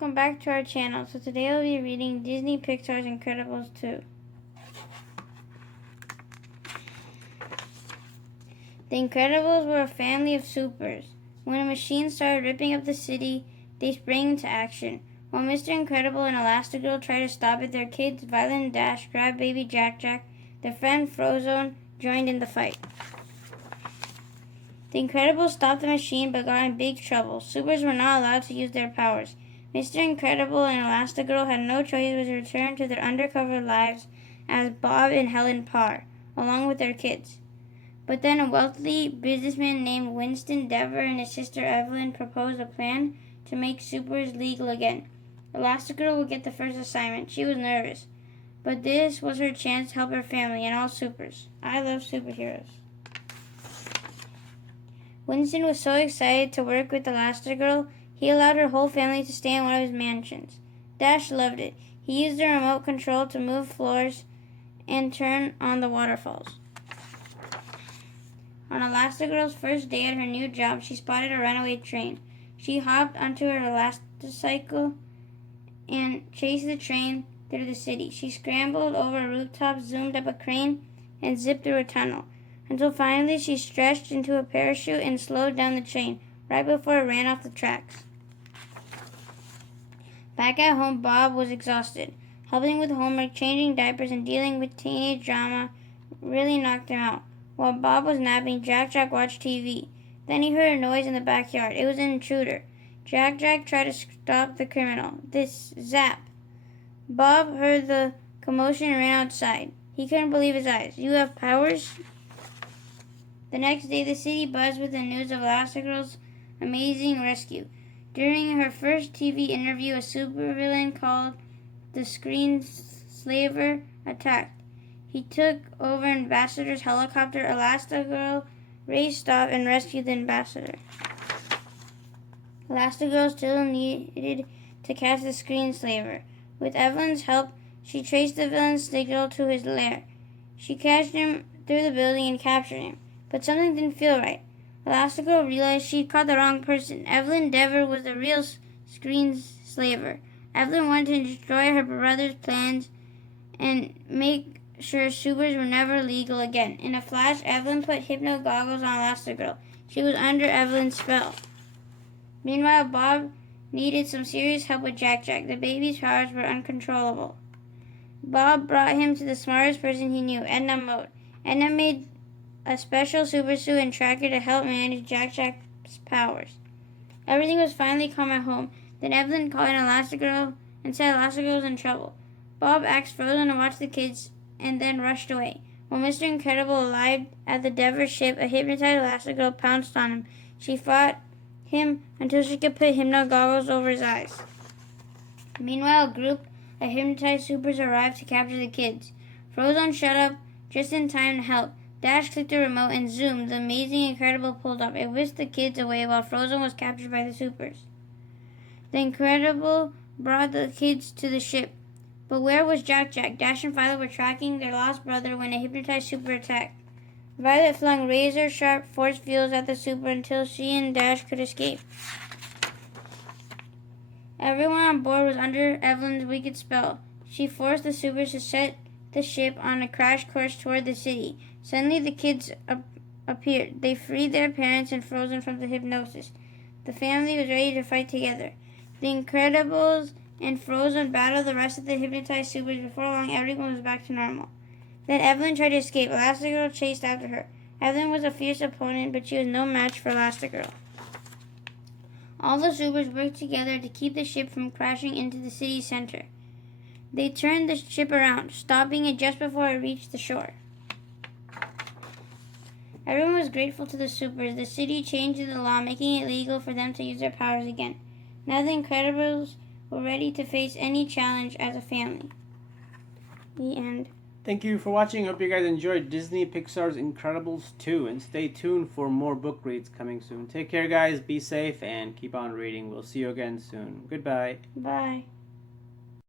welcome back to our channel. So today I'll be reading Disney Pixar's Incredibles 2. The Incredibles were a family of supers. When a machine started ripping up the city, they sprang into action. While Mr. Incredible and Elastigirl tried to stop it, their kids, Violet and Dash, grabbed baby Jack-Jack. Their friend Frozone joined in the fight. The Incredibles stopped the machine but got in big trouble. Supers were not allowed to use their powers. Mr. Incredible and Elastigirl had no choice but to return to their undercover lives as Bob and Helen Parr, along with their kids. But then a wealthy businessman named Winston Dever and his sister Evelyn proposed a plan to make supers legal again. Elastigirl would get the first assignment. She was nervous, but this was her chance to help her family and all supers. I love superheroes. Winston was so excited to work with Elastigirl, he allowed her whole family to stay in one of his mansions. Dash loved it. He used the remote control to move floors and turn on the waterfalls. On Elastigirl's first day at her new job, she spotted a runaway train. She hopped onto her Elasticycle and chased the train through the city. She scrambled over rooftops, zoomed up a crane, and zipped through a tunnel, until finally she stretched into a parachute and slowed down the train right before it ran off the tracks. Back at home, Bob was exhausted. Helping with homework, changing diapers, and dealing with teenage drama really knocked him out. While Bob was napping, Jack-Jack watched TV. Then he heard a noise in the backyard. It was an intruder. Jack-Jack tried to stop the criminal. This zap. Bob heard the commotion and ran outside. He couldn't believe his eyes. You have powers? The next day, the city buzzed with the news of Elastigirl's amazing rescue. During her first TV interview, a supervillain called the Screenslaver attacked. He took over Ambassador's helicopter. Elastigirl raced off and rescued the ambassador. Elastigirl still needed to catch the Screenslaver. With Evelyn's help, she traced the villain's signal to his lair. She catched him through the building and captured him. But something didn't feel right. Elastigirl realized she'd caught the wrong person. Evelyn Dever was the real Screenslaver. Evelyn wanted to destroy her brother's plans and make sure supers were never legal again. In a flash, Evelyn put hypno goggles on Elastigirl. She was under Evelyn's spell. Meanwhile, Bob needed some serious help with Jack-Jack. The baby's powers were uncontrollable. Bob brought him to the smartest person he knew, Edna Mode. Edna made a special super suit and tracker to help manage Jack-Jack's powers. Everything was finally calm at home. Then Evelyn called in Elastigirl and said Elastigirl was in trouble. Bob asked Frozen to watch the kids and then rushed away. While Mr. Incredible arrived at the Dever ship, a hypnotized Elastigirl pounced on him. She fought him until she could put hypno goggles over his eyes. Meanwhile, a group of hypnotized supers arrived to capture the kids. Frozone shut up just in time to help. Dash clicked the remote and zoomed. The amazing Incredible pulled up. It whisked the kids away while Frozone was captured by the supers. The Incredible brought the kids to the ship. But where was Jack-Jack? Dash and Violet were tracking their lost brother when a hypnotized super attacked. Violet flung razor-sharp force fields at the super until she and Dash could escape. Everyone on board was under Evelyn's wicked spell. She forced the supers to set the ship on a crash course toward the city. Suddenly, the kids appeared. They freed their parents and Frozen from the hypnosis. The family was ready to fight together. The Incredibles and Frozen battled the rest of the hypnotized supers. Before long, everyone was back to normal. Then Evelyn tried to escape. Elastigirl chased after her. Evelyn was a fierce opponent, but she was no match for Elastigirl. All the supers worked together to keep the ship from crashing into the city center. They turned the ship around, stopping it just before it reached the shore. Everyone was grateful to the supers. The city changed the law, making it legal for them to use their powers again. Now the Incredibles were ready to face any challenge as a family. The end. Thank you for watching. Hope you guys enjoyed Disney Pixar's Incredibles 2. And stay tuned for more book reads coming soon. Take care, guys. Be safe and keep on reading. We'll see you again soon. Goodbye. Bye.